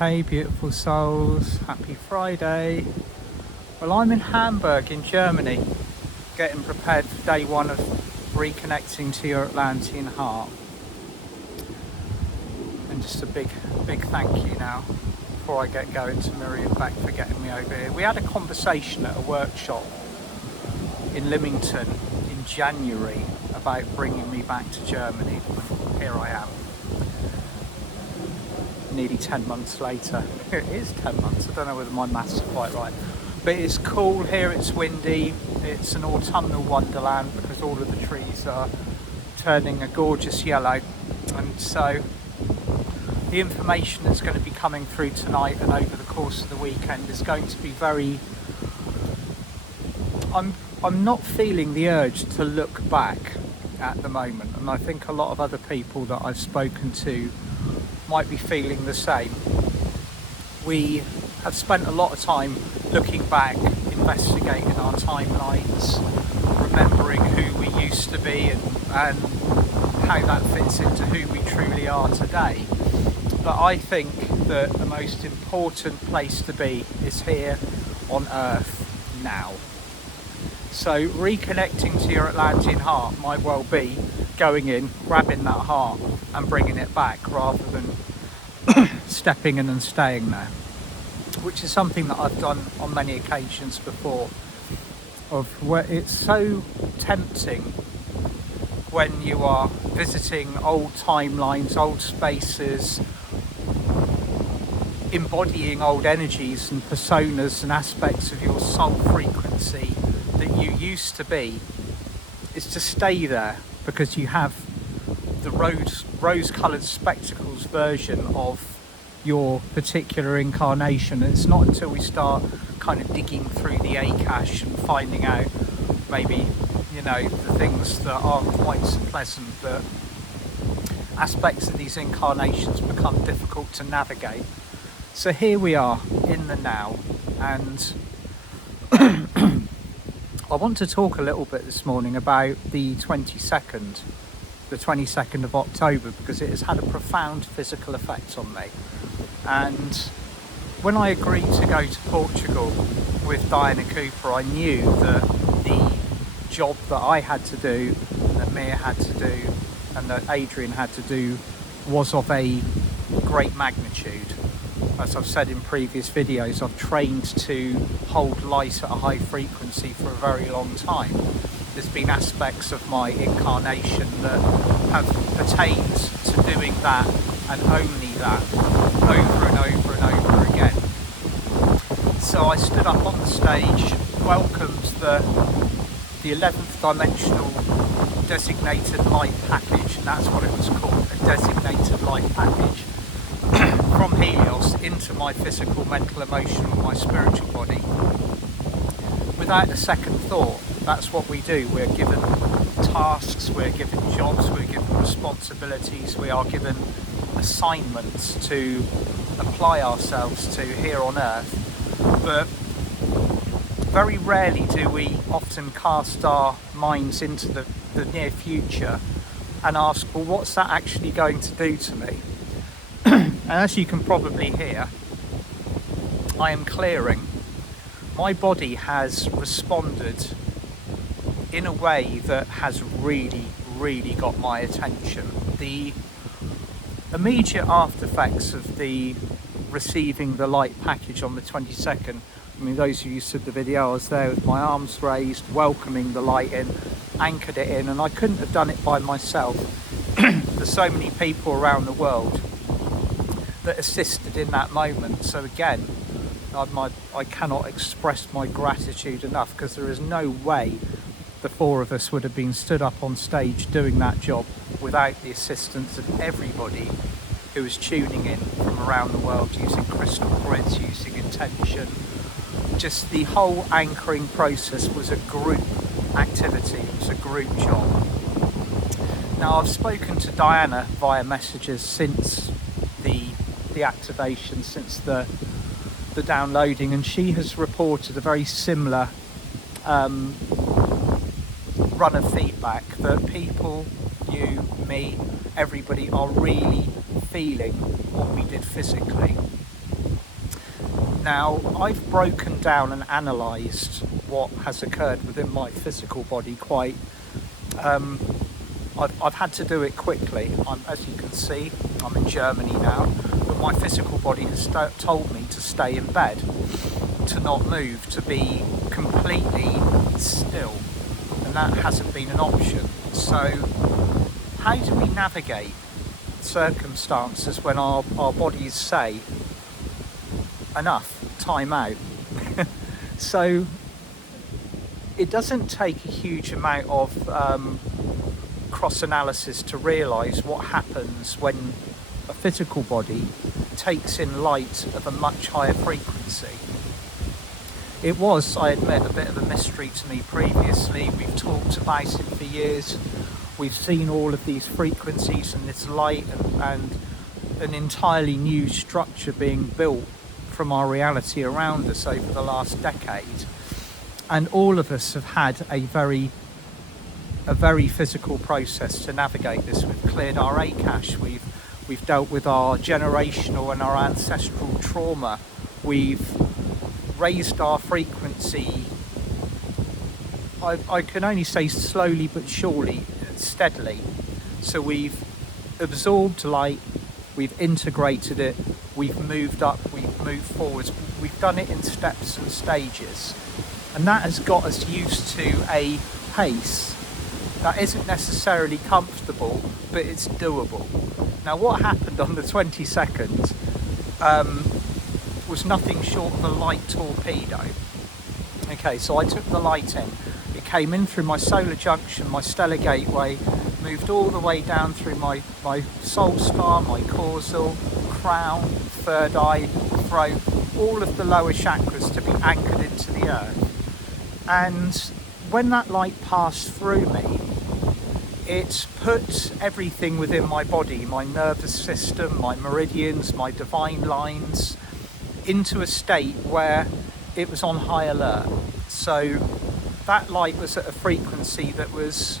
Hey beautiful souls, happy Friday. Well, I'm in Hamburg in Germany, getting prepared for day one of reconnecting to your Atlantean heart. And just a big thank you now before I get going to Miriam Beck for getting me over here. We had a conversation at a workshop in Leamington in January about bringing me back to Germany. Here I am. Nearly 10 months later. It is 10 months, I don't know whether my maths are quite right. But it's cool here, it's windy, it's an autumnal wonderland because all of the trees are turning a gorgeous yellow. And so the information that's going to be coming through tonight and over the course of the weekend is going to be very... I'm not feeling the urge to look back at the moment, and I think a lot of other people that I've spoken to might be feeling the same. We have spent a lot of time looking back, investigating our timelines, remembering who we used to be and how that fits into who we truly are today. But I think that the most important place to be is here on Earth now. So reconnecting to your Atlantean heart might well be going in, grabbing that heart and bringing it back rather than stepping in and staying there, which is something that I've done on many occasions before, of where it's so tempting when you are visiting old timelines, old spaces, embodying old energies and personas and aspects of your soul frequency that you used to be, is to stay there because you have the rose-coloured spectacles version of your particular incarnation. And it's not until we start kind of digging through the Akash and finding out maybe, you know, the things that aren't quite so pleasant, that aspects of these incarnations become difficult to navigate. So here we are in the now, and I want to talk a little bit this morning about the 22nd of October, because it has had a profound physical effect on me. And when I agreed to go to Portugal with Diana Cooper, I knew that the job that I had to do, that Mia had to do, and that Adrian had to do was of a great magnitude. As I've said in previous videos, I've trained to hold light at a high frequency for a very long time. There's been aspects of my incarnation that have pertained to doing that and only that over and over and over again. So I stood up on the stage, welcomed the 11th dimensional designated light package, and that's what it was called, a designated light package, from Helios into my physical, mental, emotional, my spiritual body, without a second thought. That's what we do. We're given tasks, we're given jobs, we're given responsibilities, we are given assignments to apply ourselves to here on Earth. But very rarely do we often cast our minds into the near future and ask, well, what's that actually going to do to me? And as you can probably hear, I am clearing. My body has responded in a way that has really got my attention. The immediate after effects of the receiving the light package on the 22nd, I mean, those of you who saw the video, I was there with my arms raised, welcoming the light in, anchored it in, and I couldn't have done it by myself. There's so many people around the world that assisted in that moment. So again, I cannot express my gratitude enough, because there is no way the four of us would have been stood up on stage doing that job without the assistance of everybody who was tuning in from around the world, using crystal grids, using intention. Just the whole anchoring process was a group activity, it was a group job. Now, I've spoken to Diana via messages since the activation, since the downloading, and she has reported a very similar run of feedback, that people, you, me, everybody are really feeling what we did physically. Now, I've broken down and analysed what has occurred within my physical body quite. I've had to do it quickly. As you can see, I'm in Germany now, but my physical body has told me to stay in bed, to not move, to be completely still, and that hasn't been an option. So how do we navigate circumstances when our bodies say enough, time out? So it doesn't take a huge amount of cross analysis to realise what happens when a physical body takes in light of a much higher frequency. It was, I admit, a bit of a mystery to me previously. We've talked about it for years. We've seen all of these frequencies and this light and an entirely new structure being built from our reality around us over the last decade. And all of us have had a very physical process to navigate this. We've cleared our Akash, we've dealt with our generational and our ancestral trauma, we've raised our frequency, I can only say slowly but surely, steadily. So we've absorbed light, we've integrated it, we've moved up, we've moved forwards, we've done it in steps and stages, and that has got us used to a pace that isn't necessarily comfortable, but it's doable. Now, what happened on the 22nd was nothing short of a light torpedo. Okay, so I took the light in. It came in through my solar junction, my stellar gateway, moved all the way down through my soul star, my causal, crown, third eye, throat, all of the lower chakras to be anchored into the earth. And when that light passed through me, it put everything within my body, my nervous system, my meridians, my divine lines, into a state where it was on high alert. So that light was at a frequency that was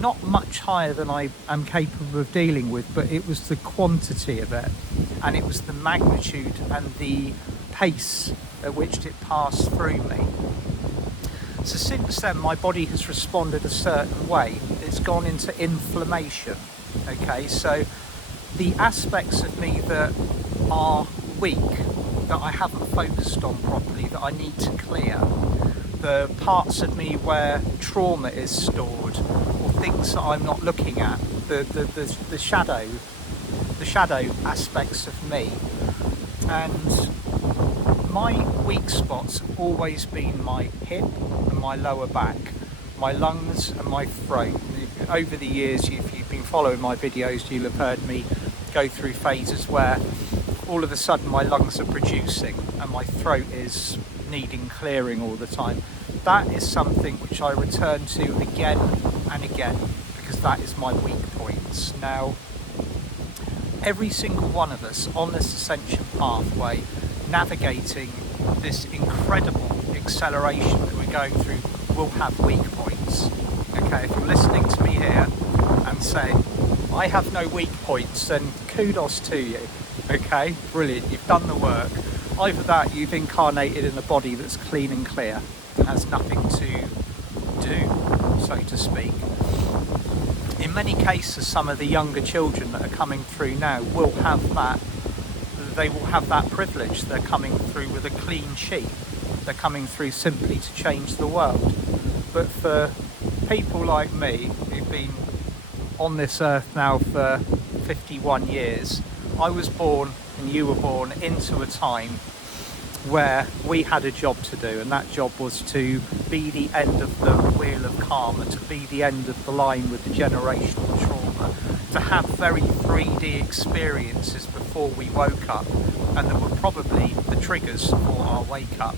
not much higher than I am capable of dealing with, but it was the quantity of it, and it was the magnitude and the pace at which it passed through me. So since then, my body has responded a certain way. It's gone into inflammation. Okay, so the aspects of me that are weak, that I haven't focused on properly, that I need to clear, the parts of me where trauma is stored, or things that I'm not looking at, the shadow aspects of me. And my weak spots have always been my hip and my lower back, my lungs and my throat. Over the years, if you've been following my videos, you'll have heard me go through phases where all of a sudden my lungs are producing and my throat is needing clearing all the time. That is something which I return to again and again, because that is my weak points. Now, every single one of us on this ascension pathway, navigating this incredible acceleration that we're going through, will have weak points. Okay, if you're listening to me here and saying, I have no weak points, then kudos to you. Okay, brilliant, you've done the work. Either that, you've incarnated in a body that's clean and clear and has nothing to do, so to speak. In many cases, some of the younger children that are coming through now will have that. They will have that privilege. They're coming through with a clean sheet. They're coming through simply to change the world. But for people like me, who've been on this earth now for 51 years, I was born and you were born into a time where we had a job to do, and that job was to be the end of the wheel of karma, to be the end of the line with the generational trauma, to have very 3D experiences before we woke up, and that were probably the triggers for our wake up.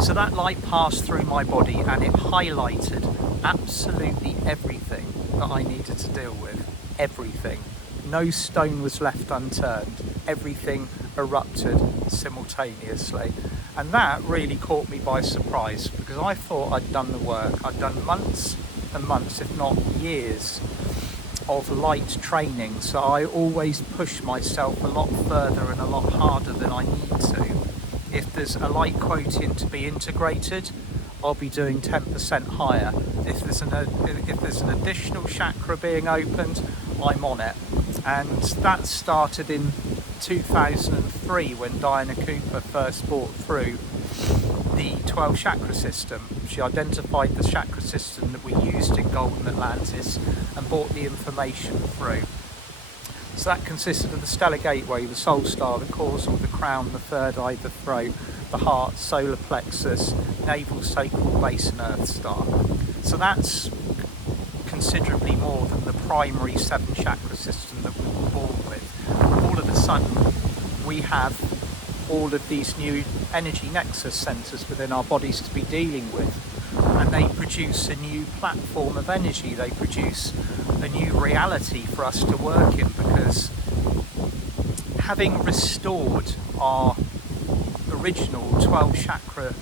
So that light passed through my body and it highlighted absolutely everything that I needed to deal with. Everything. No stone was left unturned. Everything erupted simultaneously. And that really caught me by surprise, because I thought I'd done the work. I'd done months and months, if not years, of light training, so I always push myself a lot further and a lot harder than I need to. If there's a light quotient to be integrated, I'll be doing 10% higher. If there's an additional chakra being opened, I'm on it. And that started in 2003 when Diana Cooper first brought through the 12 chakra system. She identified the chakra system that we used in Golden Atlantis and brought the information through. So that consisted of the stellar gateway, the soul star, the causal, the crown, the third eye, the throat, the heart, solar plexus, navel, sacral, base and earth star. So that's considerably more than the primary 7 chakra system that we were born with. All of a sudden we have all of these new energy nexus centers within our bodies to be dealing with, and they produce a new platform of energy. They produce a new reality for us to work in, because having restored our original 12 chakra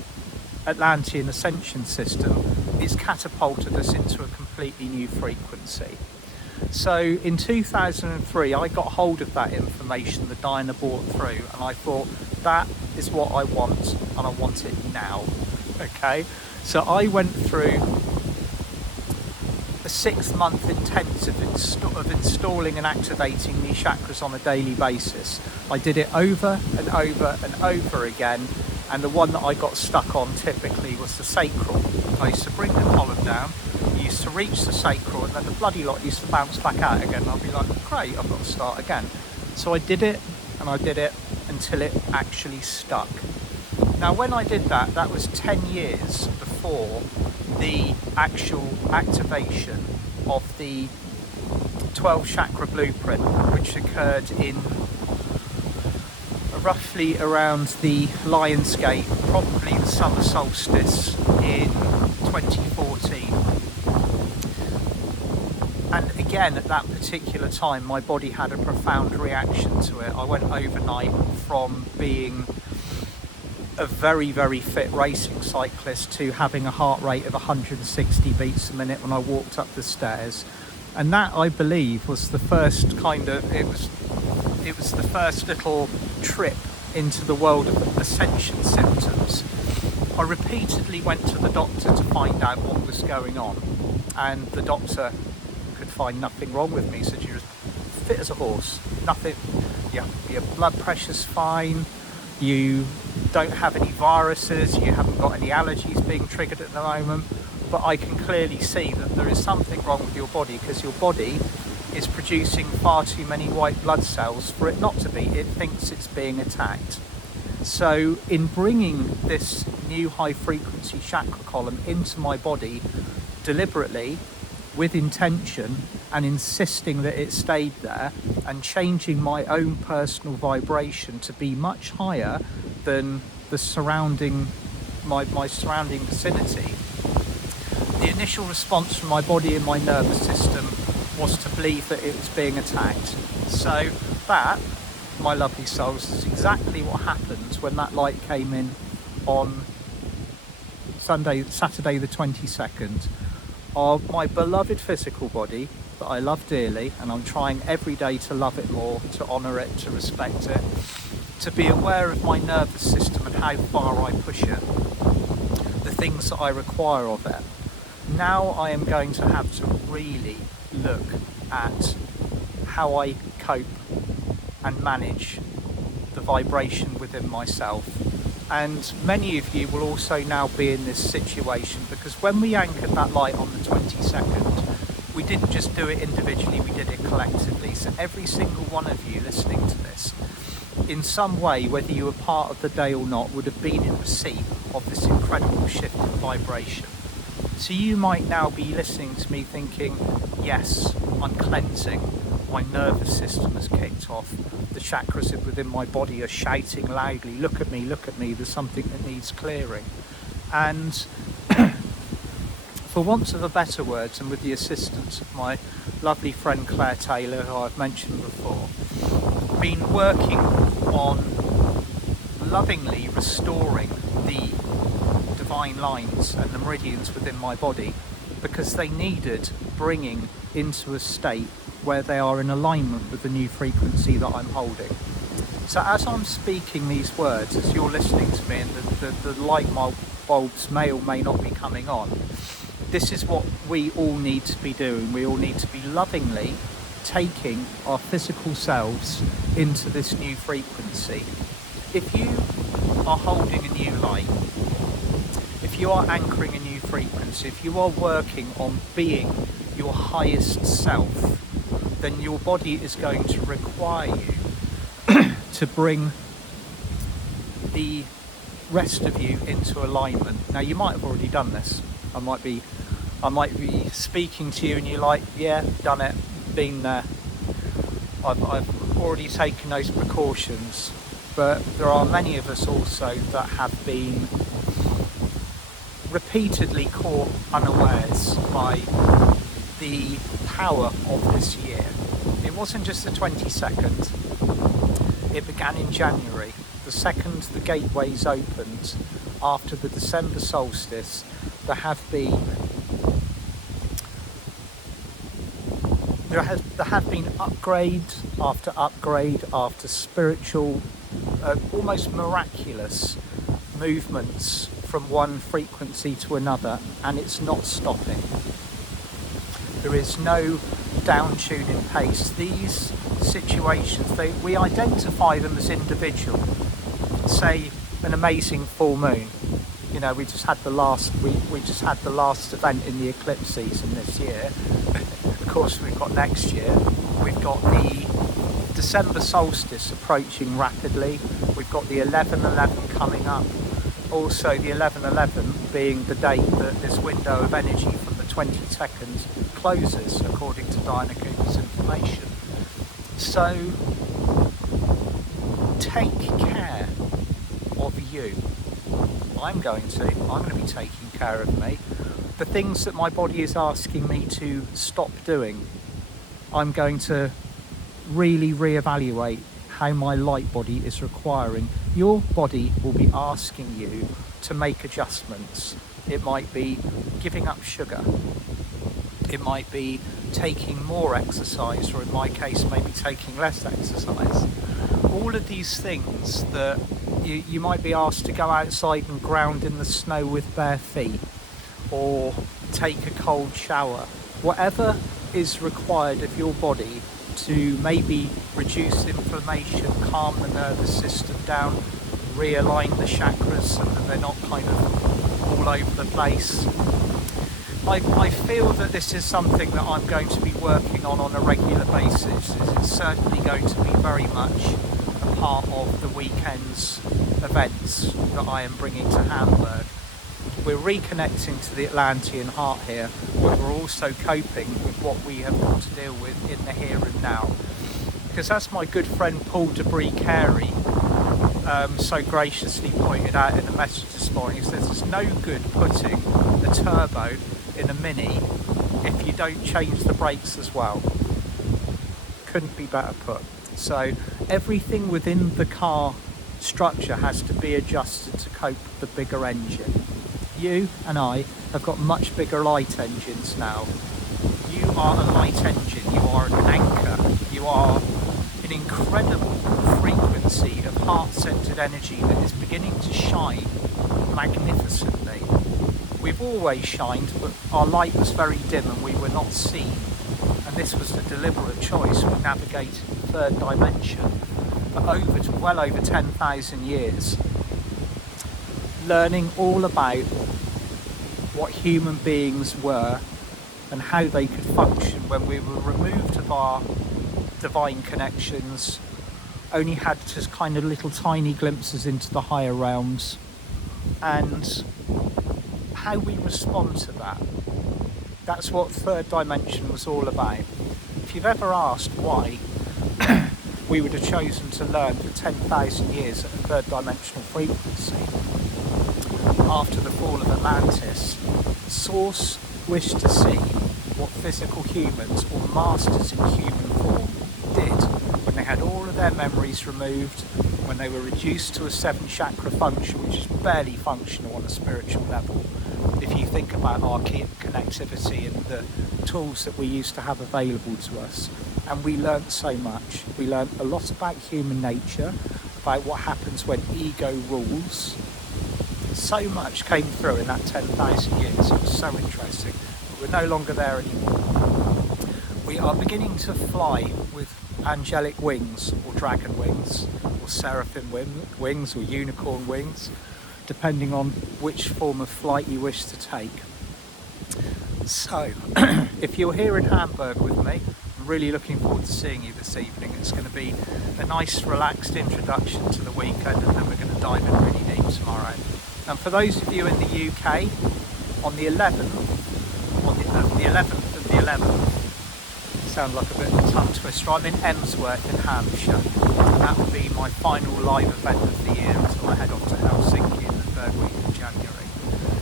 Atlantean Ascension system, it's catapulted us into a completely new frequency. So in 2003 I got hold of that information that Diana brought through, and I thought, that is what I want, and I want it now. Okay, so I went through a 6-month intensive of installing and activating these chakras on a daily basis. I did it over and over and over again, and the one that I got stuck on typically was the sacral. I used to bring the column down, used to reach the sacral, and then the bloody lot used to bounce back out again, and I'd be like, great, I've got to start again. So I did it, and I did it until it actually stuck. Now when I did that, that was 10 years before the actual activation of the 12 chakra blueprint, which occurred in roughly around the Lion's Gate, probably the summer solstice in 2014. And again, at that particular time, my body had a profound reaction to it. I went overnight from being a very, very fit racing cyclist to having a heart rate of 160 beats a minute when I walked up the stairs. And that, I believe, was the first kind of, it was the first little trip into the world of Ascension symptoms. I repeatedly went to the doctor to find out what was going on, and the doctor could find nothing wrong with me. He said, you're as fit as a horse, nothing, your blood pressure's fine, you don't have any viruses, you haven't got any allergies being triggered at the moment, but I can clearly see that there is something wrong with your body, because your body is producing far too many white blood cells for it not to be. It thinks it's being attacked. So in bringing this new high frequency chakra column into my body deliberately, with intention, and insisting that it stayed there, and changing my own personal vibration to be much higher than the surrounding, my surrounding vicinity, the initial response from my body and my nervous system was to believe that it was being attacked. So that, my lovely souls, is exactly what happened when that light came in on Saturday the 22nd. Of my beloved physical body that I love dearly, and I'm trying every day to love it more, to honour it, to respect it, to be aware of my nervous system and how far I push it, the things that I require of it. Now I am going to have to really look at how I cope and manage the vibration within myself. And many of you will also now be in this situation, because when we anchored that light on the 22nd, we didn't just do it individually, we did it collectively. So every single one of you listening to this, in some way, whether you were part of the day or not, would have been in receipt of this incredible shift in vibration. So you might now be listening to me thinking, yes, I'm cleansing, my nervous system has kicked off, the chakras within my body are shouting loudly, look at me, there's something that needs clearing. And for want of a better words, and with the assistance of my lovely friend Claire Taylor, who I've mentioned before, been working on lovingly restoring the divine lines and the meridians within my body, because they needed bringing into a state where they are in alignment with the new frequency that I'm holding. So as I'm speaking these words, as you're listening to me, and the light bulbs may or may not be coming on, this is what we all need to be doing. We all need to be lovingly taking our physical selves into this new frequency. If you are holding a new light, if you are anchoring a new frequency, if you are working on being your highest self, then your body is going to require you to bring the rest of you into alignment. Now, you might have already done this. I might be speaking to you and you're like, yeah, done it, been there. I've already taken those precautions. But there are many of us also that have been repeatedly caught unawares by the power of this year. It wasn't just the 22nd. It began in January. The second the gateways opened after the December solstice, there have been upgrade after spiritual, almost miraculous movements from one frequency to another, and it's not stopping. There is no down tuning pace. These situations, we identify them as individual. Say an amazing full moon. You know, we just had the last event in the eclipse season this year. Of course, we've got next year. We've got the December solstice approaching rapidly. We've got the 11/11 coming up. Also, the 11/11 being the date that this window of energy from the 22nd closes, according to Diana Cooper's information. So, take care of you. I'm going to be taking care of me. The things that my body is asking me to stop doing, I'm going to really reevaluate how my light body is requiring. Your body will be asking you to make adjustments. It might be giving up sugar. It might be taking more exercise, or in my case, maybe taking less exercise. All of these things that you might be asked to go outside and ground in the snow with bare feet, or take a cold shower. Whatever is required of your body to maybe reduce inflammation, calm the nervous system down, realign the chakras so that they're not kind of all over the place. I feel that this is something that I'm going to be working on a regular basis. It's certainly going to be very much a part of the weekend's events that I am bringing to Hamburg. We're reconnecting to the Atlantean heart here, but we're also coping with what we have got to deal with in the here and now. Because as my good friend Paul Debris Carey so graciously pointed out in a message this morning, he says there's no good putting a turbo in a Mini if you don't change the brakes as well. Couldn't be better put. So everything within the car structure has to be adjusted to cope with the bigger engine. You and I have got much bigger light engines now. You are a light engine, you are an anchor, you are an incredible frequency of heart-centered energy that is beginning to shine magnificently. We've always shined, but our light was very dim and we were not seen. And this was a deliberate choice. We navigated the third dimension for well over 10,000 years, learning all about what human beings were and how they could function when we were removed of our divine connections, only had just kind of little tiny glimpses into the higher realms, and how we respond to that. That's what third dimension was all about. If you've ever asked why we would have chosen to learn for 10,000 years at a third dimensional frequency after the fall of Atlantis, Source wished to see what physical humans or masters in human form did when they had all of their memories removed, when they were reduced to a 7 chakra function, which is barely functional on a spiritual level. If you think about our connectivity and the tools that we used to have available to us, and we learnt so much. We learnt a lot about human nature, about what happens when ego rules. So much came through in that 10,000 years. It was so interesting. But we're no longer there anymore. We are beginning to fly with angelic wings, or dragon wings, or seraphim wings, or unicorn wings, depending on which form of flight you wish to take. So, if you're here in Hamburg with me, I'm really looking forward to seeing you this evening. It's going to be a nice relaxed introduction to the weekend, and then we're going to dive in really deep tomorrow. And for those of you in the UK, on the 11th, the 11th of the 11th, sound like a bit of a tongue twister, I'm in Emsworth in Hampshire, and that will be my final live event of the year until I head off to Helsinki in the third week of January.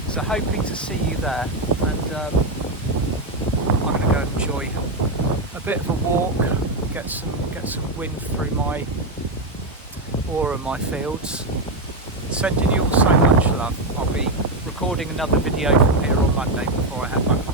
So hoping to see you there, and I'm going to go enjoy a bit of a walk, get some wind through my aura, my fields. Sending you all so much love. I'll be recording another video from here on Monday before I head back home.